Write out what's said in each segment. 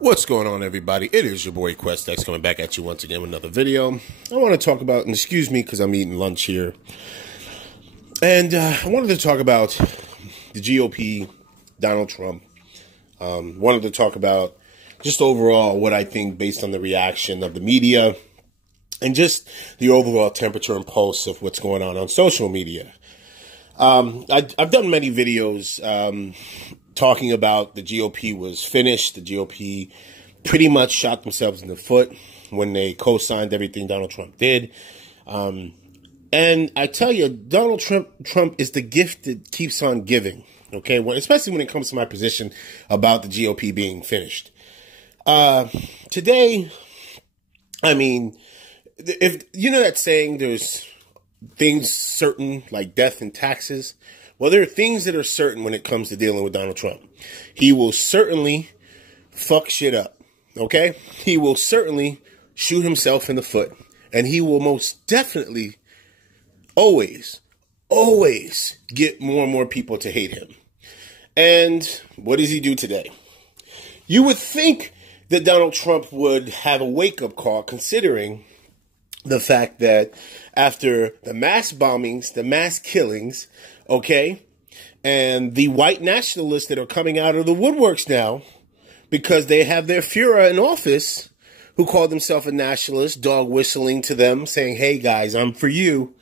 What's going on, everybody? It is your boy QuestX coming back at you once again with another video. I want to talk about, and excuse me because I'm eating lunch here, and I wanted to talk about the GOP, Donald Trump. Wanted to talk about just overall what I think based on the reaction of the media and just the overall temperature and pulse of what's going on social media. I've done many videos talking about the GOP was finished. The GOP pretty much shot themselves in the foot when they co-signed everything Donald Trump did. And I tell you, Donald Trump is the gift that keeps on giving. Okay, especially when it comes to my position about the GOP being finished. Today, I mean, if you know that saying, there's things certain like death and taxes. Well, there are things that are certain when it comes to dealing with Donald Trump. He will certainly fuck shit up, okay? He will certainly shoot himself in the foot. And he will most definitely always get more and more people to hate him. And what does he do today? You would think that Donald Trump would have a wake-up call, considering the fact that after the mass bombings, the mass killings, okay, and the white nationalists that are coming out of the woodworks now because they have their Führer in office who call themselves a nationalist, dog whistling to them, saying, "Hey guys, I'm for you."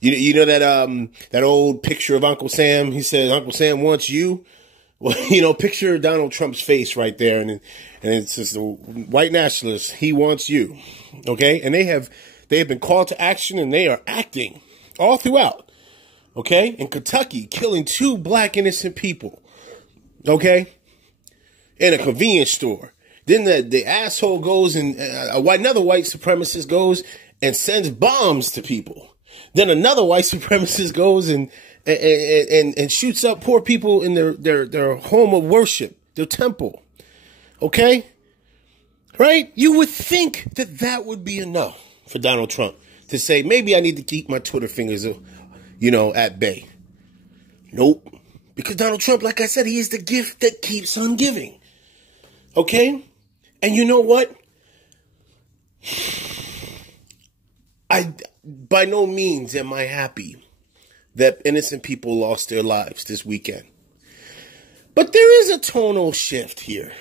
You know that old picture of Uncle Sam? He says, "Uncle Sam wants you." Well, you know, picture Donald Trump's face right there, and it's just the white nationalist. He wants you, okay? And they have been called to action, and they are acting all throughout, okay? In Kentucky, killing 2 black innocent people, okay? In a convenience store. Then the asshole goes and another white supremacist goes and sends bombs to people. Then another white supremacist goes and shoots up poor people in their home of worship, their temple. Okay? Right? You would think that that would be enough for Donald Trump to say, maybe I need to keep my Twitter fingers, at bay. Nope. Because Donald Trump, like I said, he is the gift that keeps on giving. Okay? And you know what? By no means am I happy that innocent people lost their lives this weekend. But there is a tonal shift here.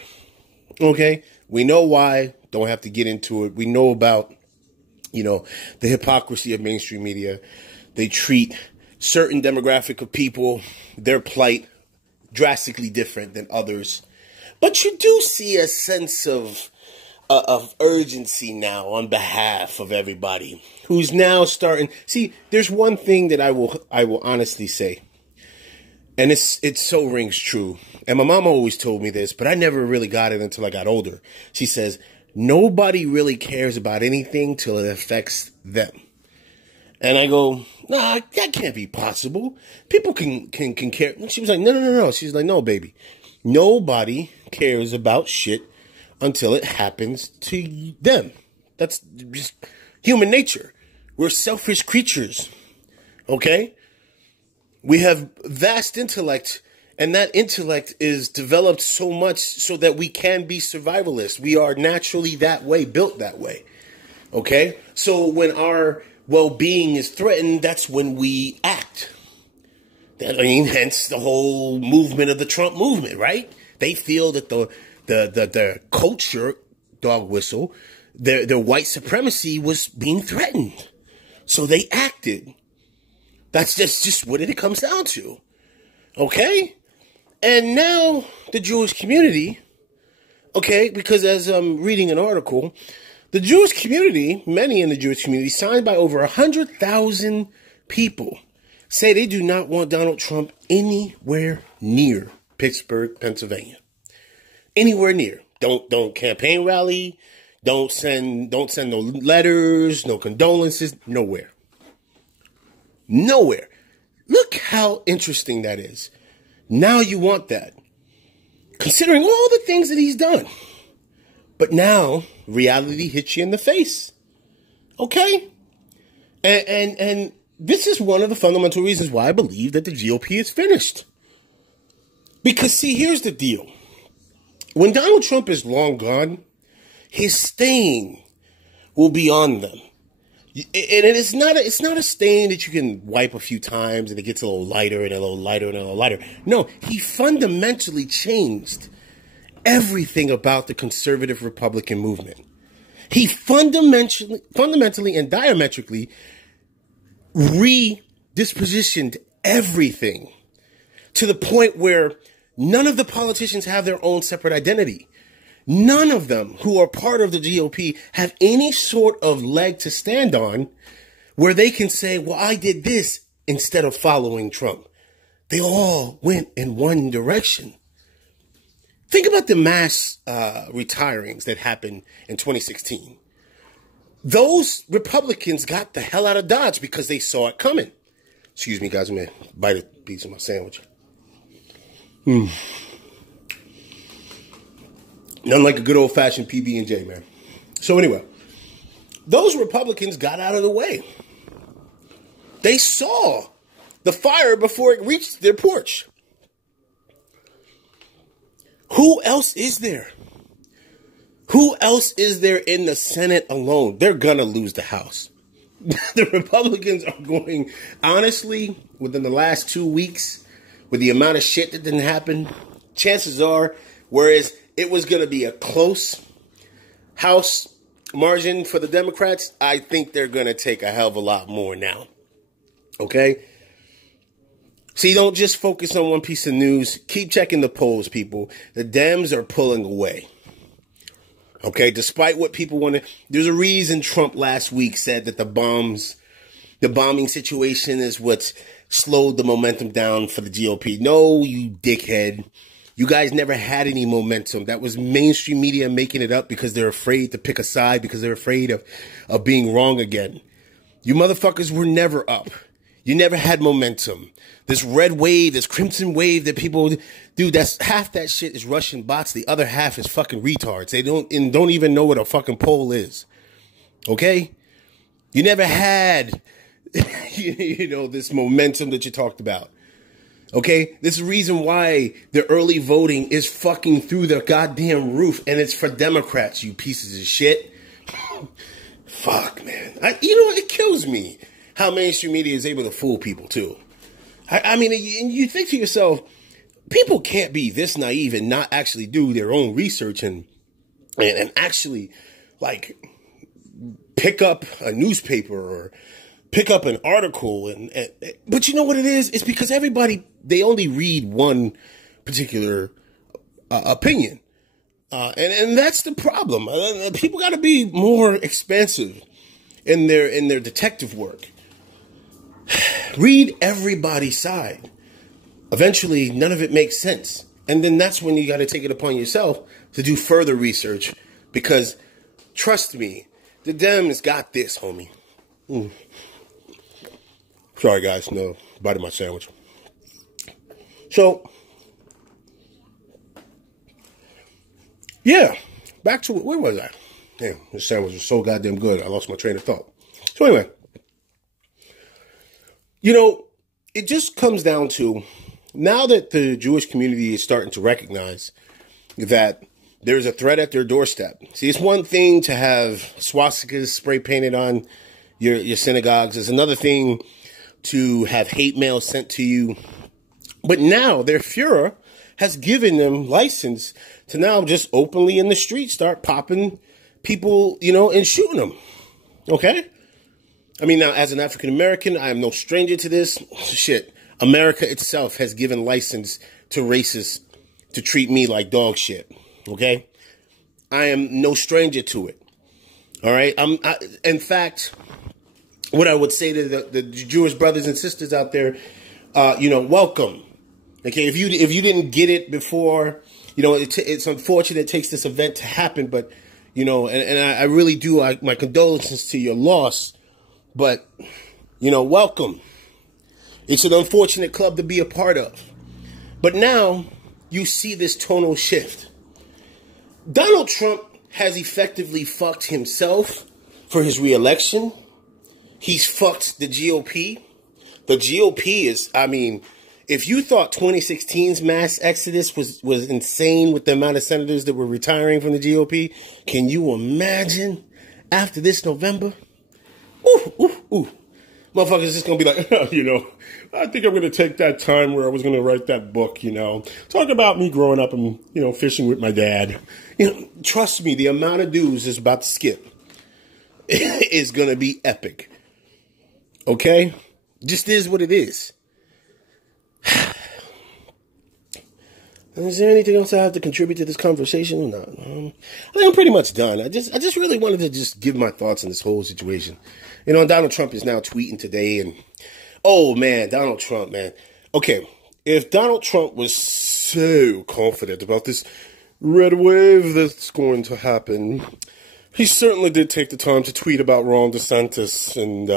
Okay? We know why. Don't have to get into it. We know about, the hypocrisy of mainstream media. They treat certain demographic of people, their plight, drastically different than others. But you do see a sense of urgency now on behalf of everybody who's now starting. See, there's one thing that I will honestly say, and it so rings true. And my mom always told me this, but I never really got it until I got older. She says, nobody really cares about anything till it affects them. And I go, nah, that can't be possible. People can care. And she was like, no. She's like, no, baby. Nobody cares about shit until it happens to them. That's just human nature. We're selfish creatures, okay? We have vast intellect, and that intellect is developed so much so that we can be survivalists. We are naturally that way, built that way, okay? So when our well-being is threatened, that's when we act. Hence the whole movement of the Trump movement, right? They feel that the culture, dog whistle, their white supremacy was being threatened. So they acted. That's just what it comes down to. Okay? And now the Jewish community, okay, because as I'm reading an article, the Jewish community, many in the Jewish community, signed by over 100,000 people, say they do not want Donald Trump anywhere near Pittsburgh, Pennsylvania. Anywhere near. Don't campaign rally. Don't send no letters, no condolences, nowhere. Nowhere. Look how interesting that is. Now you want that. Considering all the things that he's done. But now reality hits you in the face. Okay? And this is one of the fundamental reasons why I believe that the GOP is finished. Because see, here's the deal. when Donald Trump is long gone, his stain will be on them. And it's not a stain that you can wipe a few times and it gets a little lighter and a little lighter and a little lighter. No, he fundamentally changed everything about the conservative Republican movement. He fundamentally and diametrically redispositioned everything to the point where none of the politicians have their own separate identity. None of them who are part of the GOP have any sort of leg to stand on where they can say, well, I did this instead of following Trump. They all went in one direction. Think about the mass retirings that happened in 2016. Those Republicans got the hell out of Dodge because they saw it coming. Excuse me, guys. I'm going to bite a piece of my sandwich. Nothing like a good old-fashioned PB&J, man. So anyway, those Republicans got out of the way. They saw the fire before it reached their porch. Who else is there? Who else is there in the Senate alone? They're going to lose the House. The Republicans are going, honestly, within the last 2 weeks, with the amount of shit that didn't happen, chances are, whereas it was going to be a close House margin for the Democrats, I think they're going to take a hell of a lot more now. Okay? See, don't just focus on one piece of news. Keep checking the polls, people. The Dems are pulling away. Okay? Despite what people want to... There's a reason Trump last week said that the bombing situation is what's slowed the momentum down for the GOP. No, you dickhead. You guys never had any momentum. That was mainstream media making it up because they're afraid to pick a side, because they're afraid of being wrong again. You motherfuckers were never up. You never had momentum. This red wave, this crimson wave that people do, that's half that shit is Russian bots. The other half is fucking retards. They don't even know what a fucking poll is. Okay? You never had, this momentum that you talked about. Okay, this is the reason why the early voting is fucking through the goddamn roof, and it's for Democrats, you pieces of shit. Fuck, man. It kills me how mainstream media is able to fool people, too. I mean, you think to yourself, people can't be this naive and not actually do their own research and actually, like, pick up a newspaper or pick up an article. But you know what it is? It's because everybody, they only read one particular opinion. And that's the problem. People got to be more expansive in their detective work. Read everybody's side. Eventually, none of it makes sense. And then that's when you got to take it upon yourself to do further research. Because, trust me, the Dems got this, homie. Sorry, guys. No, biting my sandwich. So, yeah. Back to, where was I? Damn, this sandwich was so goddamn good. I lost my train of thought. So anyway. It just comes down to, now that the Jewish community is starting to recognize that there's a threat at their doorstep. See, it's one thing to have swastikas spray painted on your synagogues. It's another thing to have hate mail sent to you. But now their Fuhrer has given them license to now just openly in the street start popping people, and shooting them. Okay? I mean, now, as an African-American, I am no stranger to this. Shit. America itself has given license to racists to treat me like dog shit. Okay? I am no stranger to it. All right? In fact, what I would say to the Jewish brothers and sisters out there, welcome. Okay? If you didn't get it before, it's unfortunate it takes this event to happen, but, and I really do, my condolences to your loss. But, welcome. It's an unfortunate club to be a part of. But now you see this tonal shift. Donald Trump has effectively fucked himself for his reelection. He's fucked the GOP. The GOP is, if you thought 2016's mass exodus was insane with the amount of senators that were retiring from the GOP, can you imagine after this November? Ooh, ooh, ooh. Motherfuckers just going to be like, I think I'm going to take that time where I was going to write that book, Talk about me growing up and, fishing with my dad. Trust me, the amount of dudes that's about to skip is going to be epic. Okay? Just is what it is. Is there anything else I have to contribute to this conversation or not? I think I'm pretty much done. I just really wanted to just give my thoughts on this whole situation. Donald Trump is now tweeting today, and oh man, Donald Trump, man. Okay, if Donald Trump was so confident about this red wave that's going to happen, he certainly did take the time to tweet about Ron DeSantis and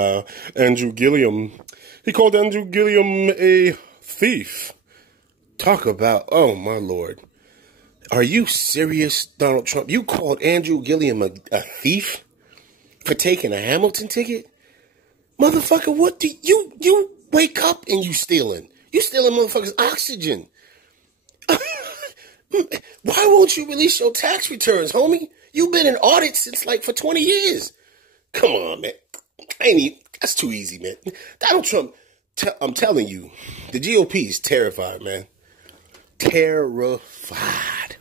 Andrew Gilliam. He called Andrew Gilliam a thief. Talk about, oh my Lord. Are you serious, Donald Trump? You called Andrew Gilliam a thief for taking a Hamilton ticket? Motherfucker, what do you wake up and you stealing? You stealing motherfuckers' oxygen. Why won't you release your tax returns, homie? You've been in audit since for 20 years. Come on, man. That's too easy, man. Donald Trump, I'm telling you, the GOP is terrified, man. Terrified.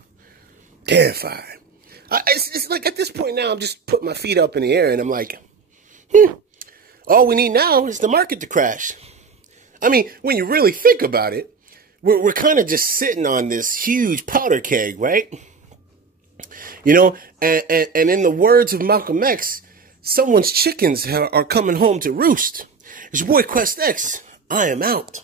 It's like at this point now, I'm just putting my feet up in the air and I'm like, all we need now is the market to crash. I mean, when you really think about it, we're kind of just sitting on this huge powder keg, right? And in the words of Malcolm X, someone's chickens are coming home to roost. It's your boy Quest X. I am out.